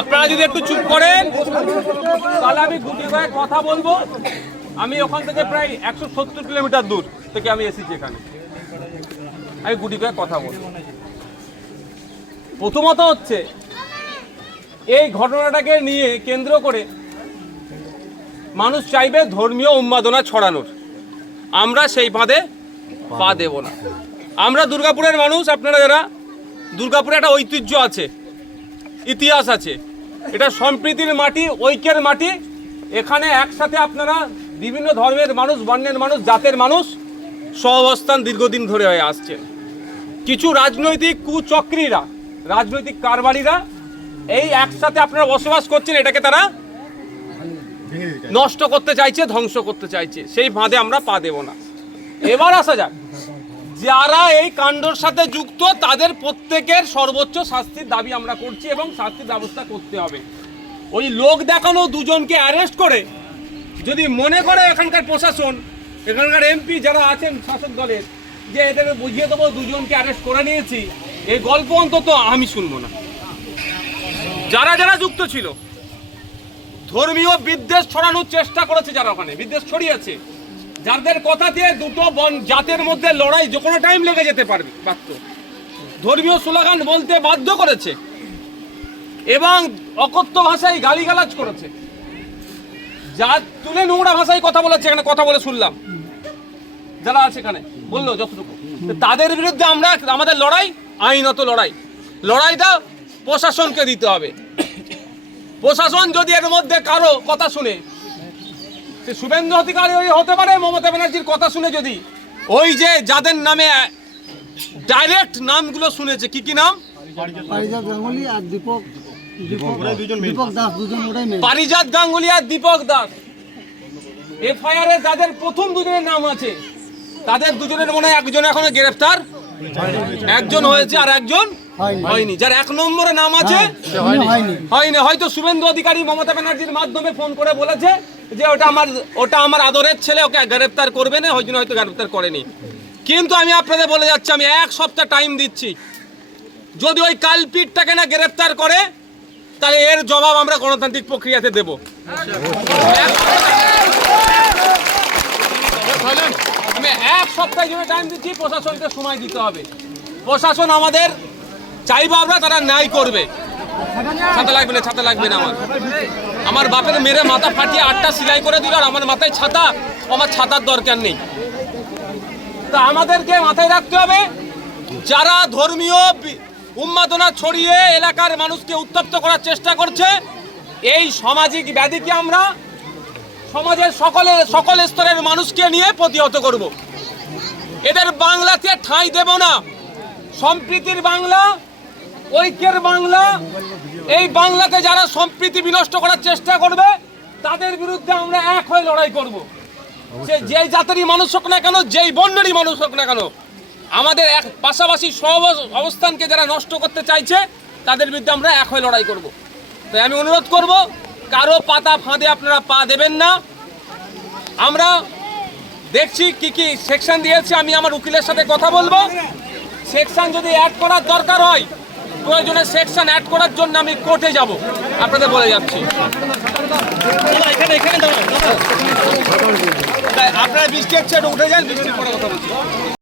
আপনারা যদি একটু চুপ করেন তাহলে আমি গুটি কয়েক কথা বলবো। আমি ওখান থেকে প্রায় 170 কিলোমিটার দূর থেকে আমি এসেছি এখানে, আমি গুটি কয়েক কথা বলবো। প্রথমত হচ্ছে এই ঘটনাটাকে নিয়ে কেন্দ্র করে মানুষ চাইবে ধর্মীয় উন্মাদনা ছড়ানোর, আমরা সেই ফাঁদে পা দেব না। আমরা দুর্গাপুরের মানুষ, আপনারা যারা দুর্গাপুরে একটা ঐতিহ্য আছে, ইতিহাস আছে, এটা সম্প্রীতির মাটি, ঐক্যের মাটি। এখানে একসাথে আপনারা বিভিন্ন ধর্মের মানুষ, বর্ণের মানুষ, জাতের মানুষ সহাবস্থান দীর্ঘদিন ধরে হয়ে আসছে। কিছু রাজনৈতিক কুচক্রীরা, রাজনৈতিক কারবারিরা এই একসাথে আপনারা বসবাস করছেন, এটাকে তারা নষ্ট করতে চাইছে, ধ্বংস করতে চাইছে। সেই ফাঁদে আমরা পা দেব না। এবার আসা যাক, যারা এই কাণ্ডর সাথে যুক্ত তাদের প্রত্যেকের সর্বোচ্চ শাস্তির দাবি আমরা করছি এবং শাস্তির ব্যবস্থা করতে হবে। ওই লোক দেখানো দুজনকে অ্যারেস্ট করে যদি মনে করে এখানকার প্রশাসন, এখানকার এমপি যারা আছেন শাসক দলের, যে এদেরকে বুঝিয়ে দেবো দুজনকে অ্যারেস্ট করে নিয়েছি, এই গল্প অন্তত আমি শুনবো না। যারা যারা যুক্ত ছিল, ধর্মীয় বিদ্বেষ ছড়ানোর চেষ্টা করেছে, যারা ওখানে বিদ্বেষ ছড়িয়েছে, যাদের কথাতে দুটো জাতের মধ্যে লড়াই যে কোনো টাইম লেগে যেতে পারত, ধর্মীয় স্লোগান বলতে বাধ্য করেছে এবং অকথ্য ভাষায় গালিগালাজ করেছে, যা তুলে নোংরা ভাষায় কথা বলেছে, এখানে কথা বলে শুনলাম যারা আছে এখানে বললো যতটুকু, তাদের বিরুদ্ধে আমরা, আমাদের লড়াই আইনত লড়াই, লড়াইটা প্রশাসনকে দিতে হবে। প্রশাসন যদি এর মধ্যে কারো কথা শুনে, সে শুভেন্দু অধিকারী হতে পারে, মমতা ব্যানার্জির কথা শুনে যদি ওই যে যাদের নামে ডাইরেক্ট নামগুলো শুনেছে, কি কি নাম, পারিজাত গাঙ্গুলি আর দীপক দাস, পারিজাত গাঙ্গুলি আর দীপক দাস, এফআইআর এ যাদের প্রথম দুজনের নাম আছে, তাদের দুজনের মনে হয় একজন এখনো গ্রেফতার, একজন হয়েছে আর একজন হয়নি। যার এক নম্বরে নাম আছে হয়নি, হয়তো শুভেন্দু অধিকারী মমতা ব্যানার্জির মাধ্যমে ফোন করে বলেছে যে ওটা আমার আদরের ছেলে, ওকে গ্রেফতার করবে না, ওই জন্য হয়তো গ্রেফতার করেনি। কিন্তু আমি আপনাদের বলে যাচ্ছি, আমি 1 সপ্তাহ টাইম দিচ্ছি, যদি ওই কালপিটটাকে না গ্রেফতার করে তাহলে এর জবাব আমরা গণতান্ত্রিক প্রক্রিয়াতে দেব। আমি 1 সপ্তাহ জন্য টাইম দিচ্ছি, প্রশাসনকে সময় দিতে হবে। প্রশাসন আমাদের চাইবো আমরা, তারা ন্যায় করবে। ছাতা লাগবে না, ছাতা লাগবে না, আমার বাপের মেরে মাথা ফাটিয়ে 8টা সেলাই করে দিল, আর আমার মাথায় ছাতা, আমার ছাতার দরকার নেই। তা আমাদেরকে মাথায় রাখতে হবে, যারা ধর্মীয় উন্মাদনা ছড়িয়ে এলাকার মানুষকে উত্তপ্ত করার চেষ্টা করছে, এই সামাজিক ব্যাধিকে আমরা সমাজের সকল স্তরের মানুষকে নিয়ে প্রতিহত করব। এদের বাংলাতে ঠাঁই দেব না। সম্প্রীতির বাংলা, ঐক্যের বাংলা, এই বাংলাতে যারা সম্প্রীতি বিনষ্ট করার চেষ্টা করবে তাদের বিরুদ্ধে আমরা এক হয়ে লড়াই করব। সে যেই জাতেরই মানুষ হোক না কেন, যেই বর্ণেরই মানুষ হোক না কেন, আমাদের এক পাশাপাশি সব অবস্থানকে যারা নষ্ট করতে চাইছে তাদের বিরুদ্ধে আমরা এক হয়ে লড়াই করব। তাই আমি অনুরোধ করব, কারো পাতা ফাঁদে আপনারা পা দেবেন না। আমরা দেখছি কি কি সেকশন দিয়েছে, আমি আমার উকিলের সাথে কথা বলবো। সেকশন যদি অ্যাড করার দরকার হয়, প্রয়োজনে সেকশন অ্যাড করার জন্য আমি কোর্টে যাব, আপনাদের বলে যাচ্ছি। আপনারা বৃষ্টি হচ্ছে, উঠে যান, বৃষ্টির পরে কথা বলছি।